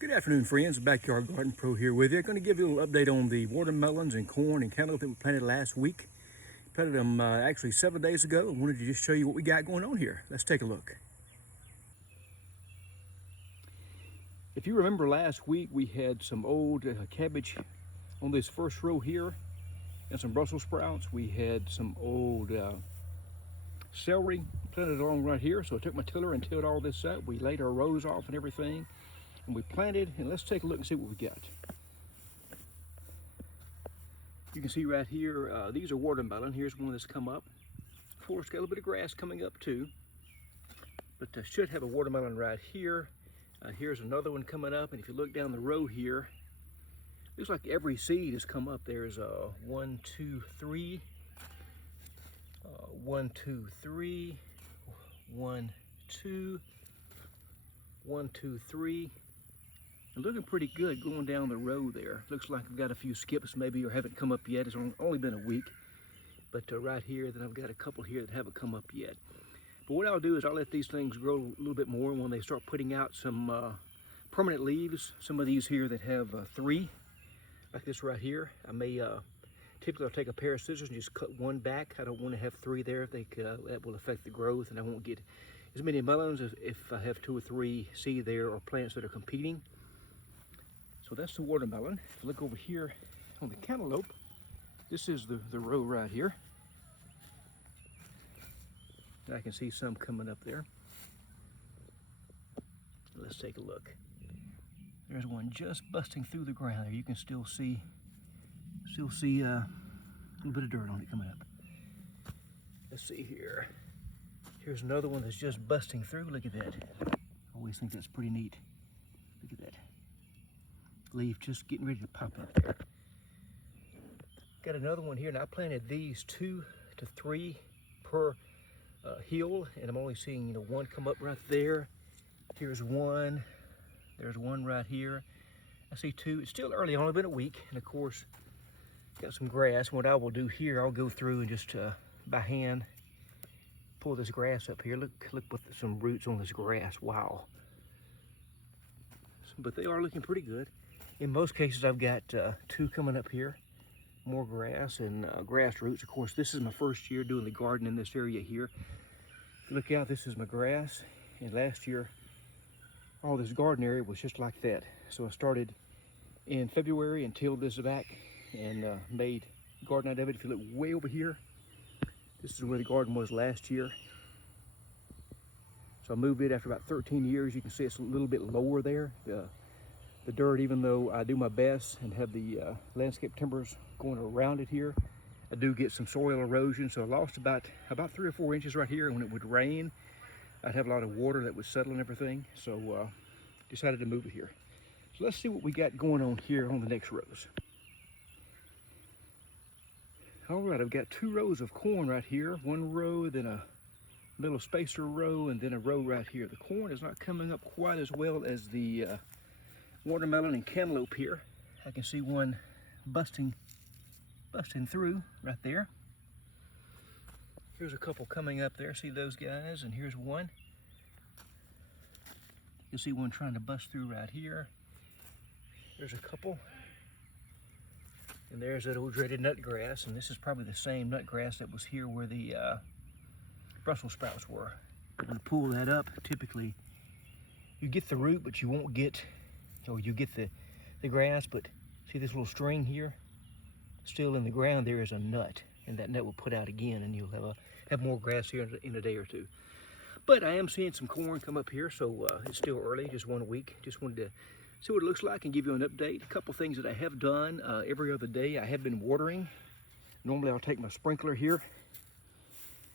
Good afternoon, friends. Backyard Garden Pro here with you. I'm going to give you a little update on the watermelons and corn and cantaloupe that we planted last week. Planted them actually 7 days ago. I wanted to just show you what we got going on here. Let's take a look. If you remember last week, we had some old cabbage on this first row here and some Brussels sprouts. We had some old celery planted along right here. So I took my tiller and tilled all this up. We laid our rows off and everything. And we planted, and let's take a look and see what we got. You can see right here, these are watermelon. Here's one that's come up. Of course, got a little bit of grass coming up too. But I should have a watermelon right here. Here's another one coming up, and if you look down the row here, looks like every seed has come up. There's 1, 2, 3. 1, 2, 3. 1, 2. 1, 2, 3. Looking pretty good going down the row there. Looks like I've got a few skips maybe or haven't come up yet. It's only been a week. But right here, then I've got a couple here that haven't come up yet. But what I'll do is I'll let these things grow a little bit more. When they start putting out some permanent leaves, some of these here that have 3, like this right here, I may, typically I'll take a pair of scissors and just cut one back. I don't want to have 3 there. That will affect the growth, and I won't get as many melons as if I have 2 or 3 seed there or plants that are competing. So that's the watermelon. If you look over here on the cantaloupe, this is the row right here. And I can see some coming up there. Let's take a look. There's one just busting through the ground there. You can still see a little bit of dirt on it coming up. Let's see here. Here's another one that's just busting through. Look at that. I always think that's pretty neat. Look at that. Leaf just getting ready to pop up there. Got another one here, and I planted these 2 to 3 per hill, and I'm only seeing one come up right there. Here's one. There's one right here. I see 2. It's still early, only been a week, and of course got some grass. What I will do here, I'll go through and just by hand pull this grass up here. Look with some roots on this grass. Wow. But they are looking pretty good. In most cases, I've got 2 coming up here, more grass and grass roots. Of course, this is my first year doing the garden in this area here. If you look out, this is my grass, and last year, all this garden area was just like that. So I started in February and tilled this back and made garden out of it. If you look way over here, this is where the garden was last year. So I moved it after about 13 years. You can see it's a little bit lower there. The dirt, even though I do my best and have the landscape timbers going around it here, I do get some soil erosion. So I lost about 3 or 4 inches right here. And when it would rain, I'd have a lot of water that would settle and everything. So decided to move it here. So let's see what we got going on here on the next rows. All right, I've got 2 rows of corn right here. 1 row, then a little spacer row, and then a row right here. The corn is not coming up quite as well as the watermelon and cantaloupe here. I can see one busting through right there. Here's a couple coming up there. See those guys? And here's one. You'll see one trying to bust through right here. There's a couple. And there's that old dreaded nut grass, and this is probably the same nut grass that was here where the Brussels sprouts were. When you pull that up, typically you get the root, but you won't get, or you get the grass, but see this little string here? Still in the ground there is a nut, and that nut will put out again, and you'll have more grass here in a day or 2. But I am seeing some corn come up here, so it's still early, just 1 week. Just wanted to see what it looks like and give you an update. A couple things that I have done every other day. I have been watering. Normally I'll take my sprinkler here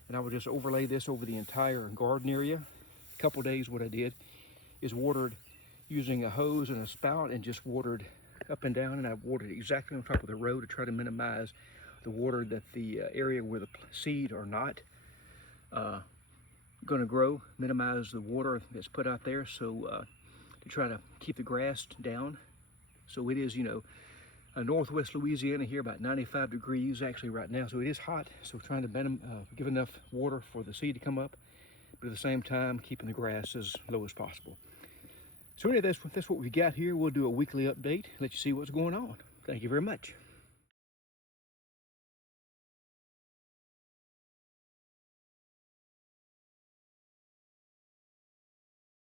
and I will just overlay this over the entire garden area. A couple days what I did is watered using a hose and a spout and just watered up and down, and I watered exactly on top of the row to try to minimize the water that the area where the seed are not going to grow, minimize the water that's put out there, so to try to keep the grass down. So it is, northwest Louisiana here, about 95 degrees actually right now, so it is hot. So trying to give enough water for the seed to come up, but at the same time keeping the grass as low as possible. So anyway, that's what we got here. We'll do a weekly update, let you see what's going on. Thank you very much.